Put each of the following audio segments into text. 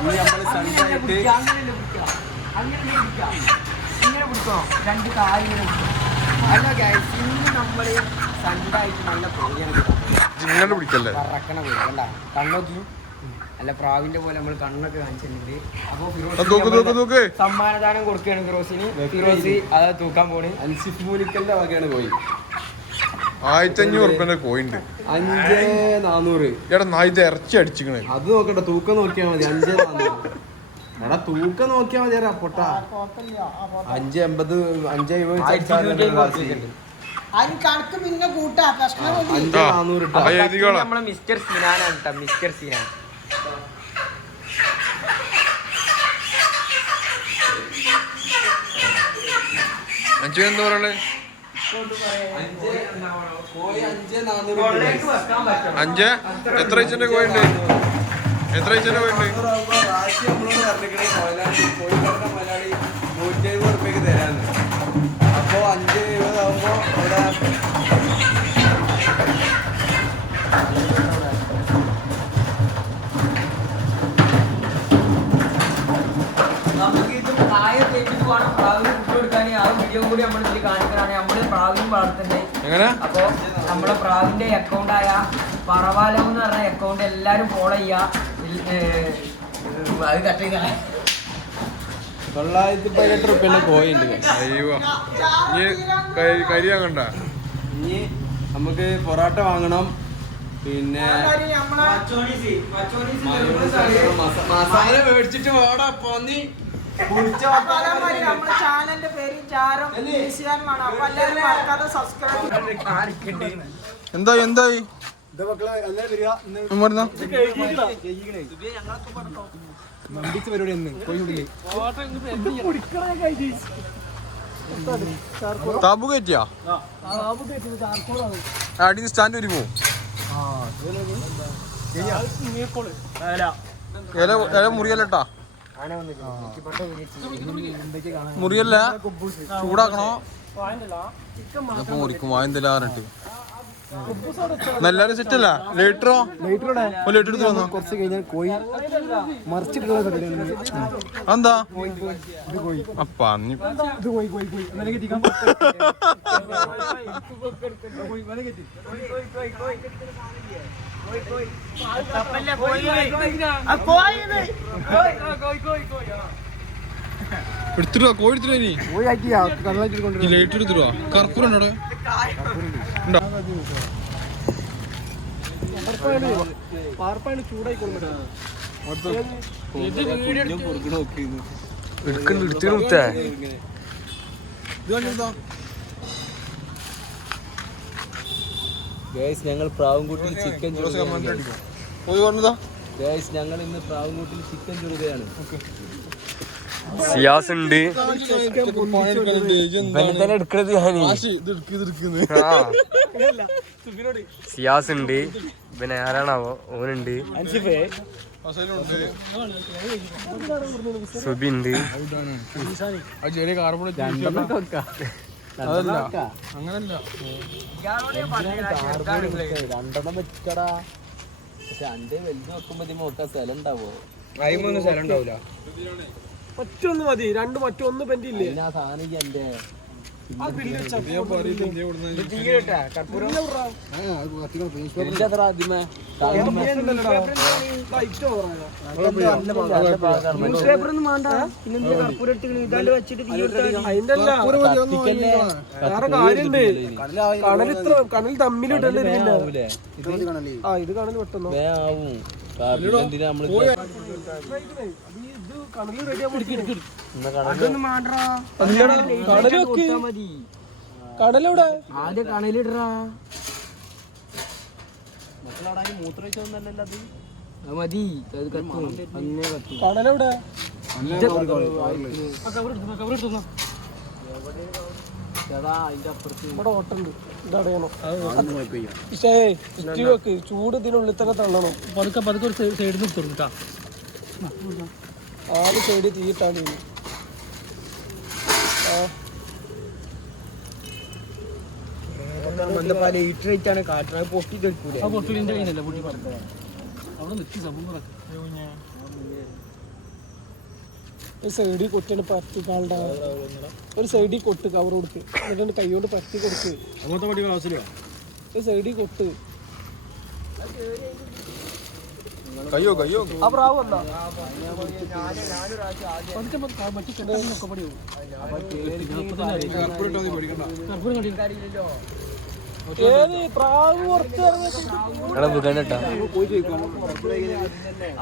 ഇങ്ങനെ പിടിക്കോ 2 കാല് ഇങ്ങനെ ഹലോ ഗൈസ് ഇന്ന് നമ്മൾ സൺഡായിട്ട് നല്ല ഇങ്ങനെ പിടിക്കല്ലേ കറക്കണ പോയി കണ്ട കണ്ണോക്കി അല്ല പ്രാവിന്റെ പോലെ നമ്മൾ കണ്ണൊക്കെ കാണിച്ചിട്ടുണ്ട്. അപ്പൊ സമ്മാനദാനം കൊടുക്കുകയാണ് ഫിറോസിന്. ഫിറോസ് അത് തൂക്കാൻ പോണ്. അൻസിഫ് മൂലിക്കലിന്റെ വകയാണ് കോഴി. 1500 കോയിണ്ട് 5400. എടാ നായിട്ട് ഇറച്ചി അടിച്ചിക്കണേ. അത് നോക്കട്ടെ, തൂക്കം നോക്കിയാ മതി. 5400. എടാ തൂക്കം നോക്കിയാ മതി. പൊട്ട 580 570 കണക്ക് പിന്നെ കൂട്ടാ പ്രശ്നം. 5400 നമ്മളെ മിസ്റ്റർ സീനാനാണ് കേട്ടോ. മിസ്റ്റർ സീനാൻ എന്താ പറയണേ? 5 എത്ര ഇഞ്ചിന്റെ കോയിണ്ട്? എത്ര ഇഞ്ചിന്റെ കോയിണ്ട്? മലയാളി 150 റുപ്യക്ക് തരാന്ന്. അപ്പൊ 570 ആവുമ്പോ അവിടെ അപ്പൊ നമ്മളെ പ്രാവിന്റെ അക്കൗണ്ടായ പറവാലം എന്ന് പറഞ്ഞ അക്കൗണ്ട് എല്ലാരും ഫോളോ ചെയ്യാ. അത് കട്ട് ചെയ്ത 918 റുപ്യന്റെ കോയിണ്ട്. കരിയാ കണ്ട. ഇനി നമുക്ക് പൊറോട്ട വാങ്ങണം. പിന്നെ മസാല മേടിച്ചിട്ട് വേടാ പോന്നി. എന്തായി എന്തായി താബു കയറ്റിയാ അടി സ്റ്റാൻഡ് വരുമോ? ഇല മുറിയല്ലട്ടാ, മുറിയല്ല, ചൂടാക്കണോ? അപ്പൊ മുറിക്കും വായന്തല്ലാറിട്ട്. എല്ലാരും സെറ്റല്ല. ലേറ്ററോ? ലേറ്റർ എടുത്ത് വന്നോ? കുറച്ച് കഴിഞ്ഞാൽ കോഴി മറിച്ചിട്ടുള്ള എന്താ അപ്പാ എടുത്തിട്ടോ? കോഴി എടുത്തിട്ടോ? ഇനി ലേറ്റ് എടുത്തിട്ടോ? കർപ്പൂരം ഉണ്ടോ? ഞങ്ങൾ പ്രാവുംകൂട്ടിൽ ചിക്കൻ ഞങ്ങൾ ഇന്ന് പ്രാവുംകൂട്ടിൽ ചിക്കൻ ചുടുകയാണ്. സിയാസ് ഉണ്ട്, സിയാസ് ഉണ്ട്, പിന്നെ ആരാണാവോ ഓനുണ്ട്, സുബി ഉണ്ട്. ചെറിയ കാർബോൺ അങ്ങനല്ല 2 വെച്ചടാ. പക്ഷെ അന്റെ വലുത് വെക്കുമ്പോ നോക്കാൻ സ്ഥലം ഉണ്ടാവോ? അതിമൊന്നും സ്ഥലം ഉണ്ടാവില്ല. മറ്റൊന്ന് മതി, 2 മറ്റൊന്ന് പെൻഡില്ലേ? സാധനം എന്റെ കടൽ തമ്മിലിട്ടല്ലേ. ഇത് കടൽ പെട്ടെന്ന് കടലെവിടെ? ആദ്യം കണലിടറാ. മക്കളവിടെ മൂത്രമൊഴിച്ചൊന്നല്ലല്ലോ അത്. അത് മതി, അത് കത്തും. അങ്ങനെ കത്തും. കടലെവിടെ? ഇവിടെ ഓട്ടുണ്ട്. ഇതടയണം. പക്ഷേ വെക്ക്, ചൂട് ഇതിനുള്ളിൽ തന്നെ തള്ളണം. പതുക്കെ പതുക്കെ ഒരു സൈഡിൽ നിന്ന് തുറന്നിട്ടാ. ആദ്യം സൈഡിൽ തീയിട്ടാണ്. ാണ് കാറ്റുന്നത്. പൊട്ടി തെക്കൂലേ? പൊട്ടിന്റെ കഴിഞ്ഞല്ല പൊട്ടി അവിടെ നിർത്തി സംഭവം ഒരു സൈഡിൽ കൊട്ടാണ് പരത്തി കാളുടെ ഒരു സൈഡിൽ കൊട്ട് കവർ കൊടുക്ക് എന്നിട്ട് കൈ കൊണ്ട് പരത്തി കൊടുക്ക് ഒരു സൈഡിൽ കൊട്ട് കയ്യോ ആ പ്രാവല്ല മറ്റു കിടന്നൊക്കെ പടിയാവും ഏത് പ്രാവ് പുറത്ത്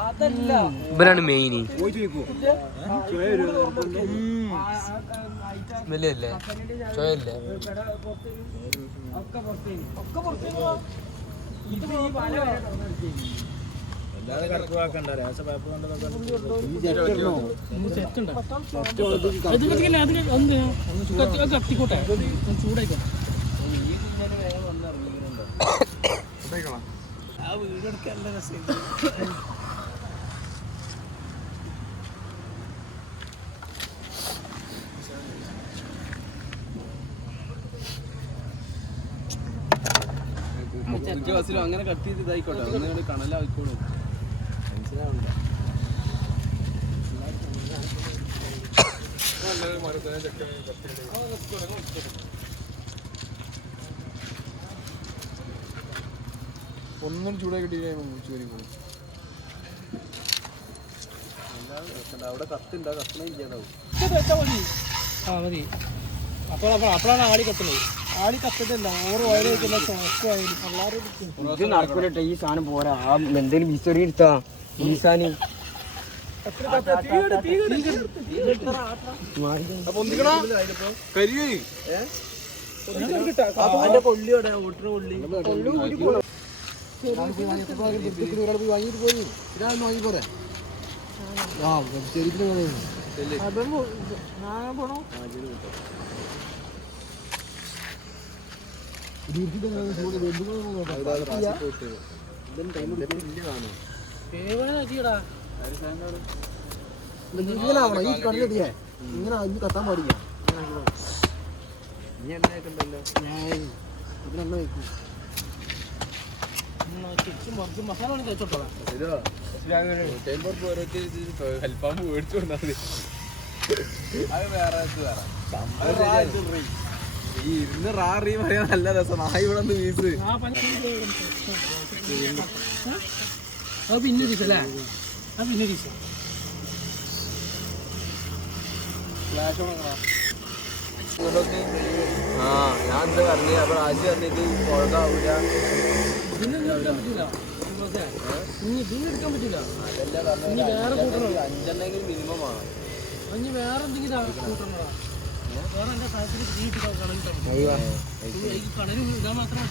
അതല്ല ഇവരാണ് മെയിൻ ഇല്ലേ ചോയല്ലേ ഒക്കെ പുറത്തേക്ക് കത്തിക്കോട്ടെ ചൂടായിക്കോട്ടെ ആ വീടെടുക്കാൻ നല്ല രസമുണ്ട് അങ്ങനെ കട്ട് ചെയ്ത് ഇതായിക്കോട്ടെ ഒന്നുകൂടി കണലായിക്കോളൂ മനസ്സിലാവണ്ട ഒന്നും ചൂടായി കിട്ടിയില്ല ചോരി പോകും അവിടെ കത്തുണ്ടോ കത്തണ ഇല്ലാതാവും ആ മതി അപ്പോഴാണ് ആടി കത്തുന്നത് ആടി കത്തിട്ടില്ല ഓരോ വയറിക്കുന്ന ചോക്കായാലും എല്ലാവരും ഇത് നടക്കൂലട്ടോ ഈ സാധനം പോരാ ആ എന്തെങ്കിലും വിസറി എടുത്താ ഈസാന് കൊള്ളിയോടെ ഓട്ടറ കൊള്ളി വാങ്ങിട്ട് പോയി ഇതാണ് വാങ്ങി പോരെ ആ ശരിക്കും പോണോ ഇങ്ങനെ ആവണം ഈ കണ്ണിലെത്തിയേ ഇങ്ങനെ അഞ്ച് കത്താൻ പാടില്ല ഇതിനെണ്ണ വയ്ക്കും മസാല തേച്ചോട്ടോ ഹെൽപ്പാമ്പ് മേടിച്ചു കൊടുത്താൽ മതി അത് വേറെ ഈ ഇരുന്ന് റാറി പറയാൻ നല്ല രസം നായി ഇവിടെ ഒന്ന് വീസ് അത് പിന്നെ തിരിച്ചല്ലേ അത് പിന്നെ തിരിച്ച ആ ഞാൻ എന്താ പറഞ്ഞു അപ്പൊ ആശി പറഞ്ഞിട്ട് കുഴപ്പമില്ല എടുക്കാൻ പറ്റില്ല അഞ്ചെണ്ണെങ്കിലും മിനിമം ആണ് ഇനി വേറെ എന്തെങ്കിലും കൂട്ടണോ വേറെ എന്റെ സാഹചര്യം കടലിൽ ഇടാൻ മാത്രം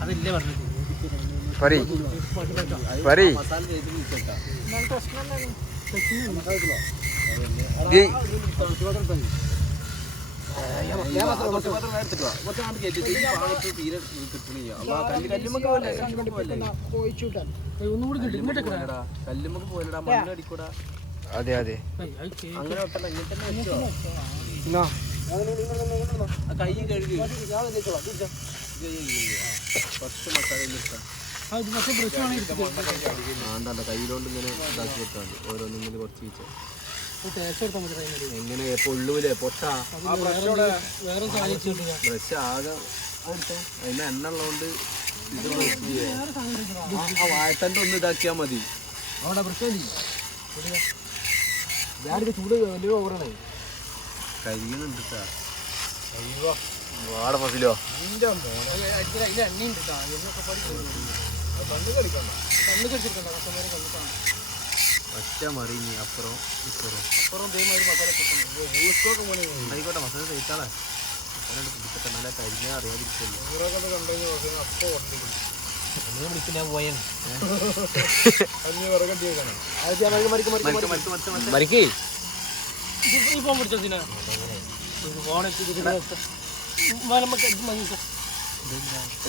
അതല്ലേ പറഞ്ഞത് മസാല ചെയ്ത് വെച്ചേക്കാം ഒന്നുകൂടി കിട്ടും ഇങ്ങോട്ടേക്ക് കല്ലുമ്മക്ക് പോലെടാ മണ്ണടിക്കൂടാ അതെ അതെ അങ്ങനെ ഒട്ടല്ല ഇങ്ങനെ തന്നെ വെച്ചോ കൈ കഴുകി കുറച്ച് മസാല വേണ്ട കയ്യിലോണ്ട് ഇങ്ങനെ ഇതാക്കി കൊടുത്താൽ മതി ഓരോന്നിങ്ങനെ കുറച്ച് വീച്ച എങ്ങനെ പൊള്ളൂലേ പൊട്ടാ വേറെ ബ്രഷ് ആകെ അതിന് എണ്ണ ഉള്ളതുകൊണ്ട് ഇത് ആ വാഴത്തൻ്റെ ഒന്ന് ഇതാക്കിയാൽ മതി അവിടെ പ്രശ്നം ഞാനിത് ചൂട് വലിയ ഓവറാണ് കരിയുന്നുണ്ട് സാർ വാട മതിലോ ഒറ്റ മറിഞ്ഞ് അപ്പുറം ഇപ്പുറം ആയിക്കോട്ടെ മസാല തേച്ചാളെ മസാല പിടിക്കട്ടെ നല്ല കരിഞ്ഞാൽ അറിയാതിരിക്കല്ലോ മരിക്കേ ഇപ്പം പിടിച്ചതിനാ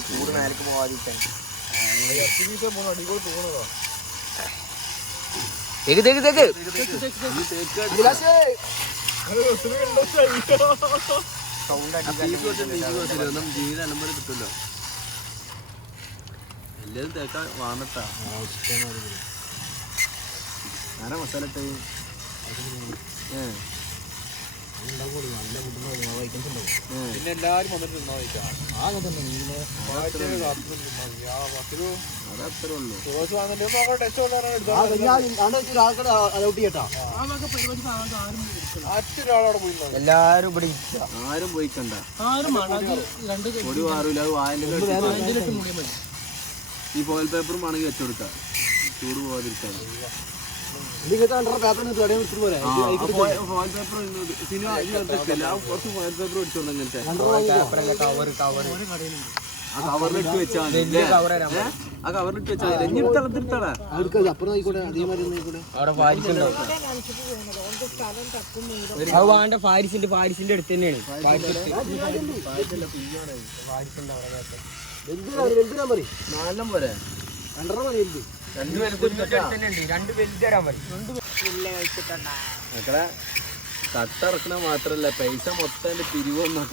ചൂട് മേലേക്ക് പോവാതിരിക്കാൻ നമ്പർ കിട്ടുമല്ലോ എല്ലാവരും തേക്കാൻ വാങ്ങട്ടാ ആരാ മസാല ഇട്ടേ പിന്നെ എല്ലാരും വന്നിട്ട് തിന്നാ കഴിക്കാം. അതത്രേ ഉള്ളൂ. സുഖം വന്നിട്ട് ടെസ്റ്റ് കൊണ്ടുവരാൻ അറ്റൊരാളവിടെ പോയി എല്ലാരും ഇവിടെ ആരും പോയി കണ്ട ആരും വേണം രണ്ട് ഒരു വാറില്ല അതിലിട്ട് മുടിയാൽ മതി. ഈ ഫോയിൽ പേപ്പറും വേണമെങ്കിൽ വെച്ചുകൊടുക്കാം ചൂട് പോകാതിരിക്കാൻ. ഫോയിൽ പേപ്പർ സിനിമ കുറച്ച് ഫോയിൽ പേപ്പർ വെച്ചോണ്ട് അങ്ങനത്തെ ആ കവറിലിട്ട് വെച്ചാൽ മതി. ആ കവറിലിട്ട് വെച്ചാൽ മതി. എങ്ങനെ തളത്തിട്ടാടാ അവിടെ പാരിസുണ്ടാവും. അത് വേണ്ട പാരിസിന്റെ അടുത്ത് തന്നെയാണ്. നാലെണ്ണം പോരെ? രണ്ട് വലുത് തരാൻ മതി. മക്കളെ തട്ടിറക്കണ മാത്രല്ല പൈസ മൊത്തം പിരിവൊന്നും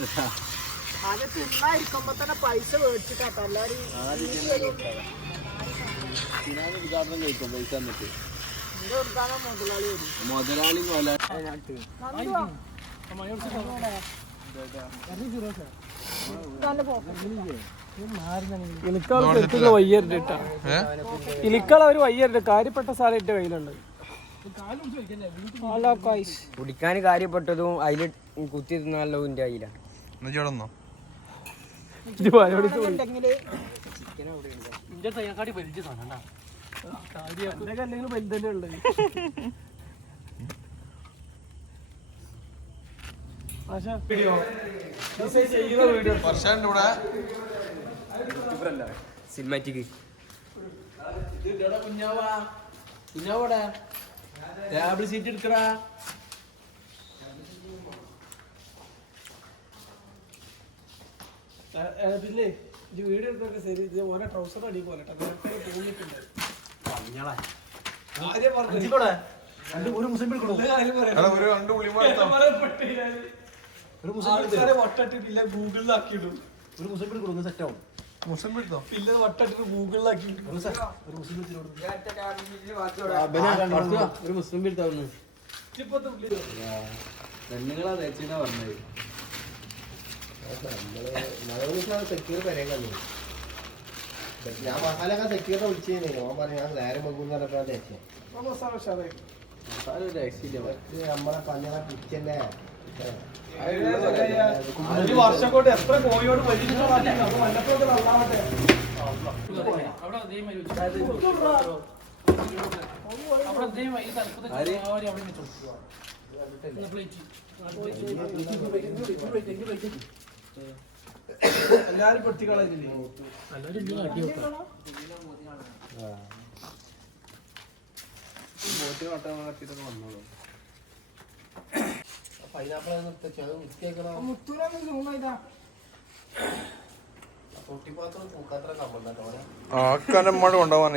ഉദ്ഘാടനം കഴിക്കും പൈസ എന്നിട്ട് മുതലാളി ഇലിക്കള ഒരു വയ്യരുത് കാര്യപ്പെട്ട സാധനം എന്റെ കയ്യിലുണ്ട്. കുടിക്കാൻ കാര്യപ്പെട്ടതും അതില് കുത്തി തിന്നാലോ എന്റെ കയ്യിലാണ്. വലുതന്നെ ഉള്ളത്. സിനിമാറ്റിക് കുഞ്ഞാവോടെ ടേബിൾ സീറ്റ് എടുക്കടാ. പിന്നെ വീഡിയോ എടുത്തൊക്കെ ശരി ഓരോ ട്രൗസർ അടി പോലെ വട്ടിട്ടില്ല ഗൂഗിളിലാക്കിയിടും. ഒരു മുസ്ലിം കൊടുക്കും സെറ്റാവും. മുസ്ലിം എടുത്തോ പിന്നെ വട്ടിട്ട് ഗൂഗിളിലാക്കിയിട്ടു. ഒരു മുസ്ലിം എടുത്താവുന്നു പെണ്ണുങ്ങളാ തേച്ചിന്നാ പറഞ്ഞത്. ഞാൻ മസാല ഒക്കെ സെക്യൂരിറ്റി വിളിച്ചേനെ ഓൻ പറഞ്ഞു ഞാൻ നേരം വെക്കും തേച്ചേ നമ്മളെ പഞ്ഞ പിച്ചല്ലേ വർഷം കൊണ്ട് എത്ര കോഴിയോട് വലിയ എല്ലാരും പൊട്ടിക്കളഞ്ഞില്ലേ? പൈനാപ്പിൾ തൊട്ടിപ്പാത്രം തൂക്കാത്ര നമ്മൾ കൊണ്ടുപോകാൻ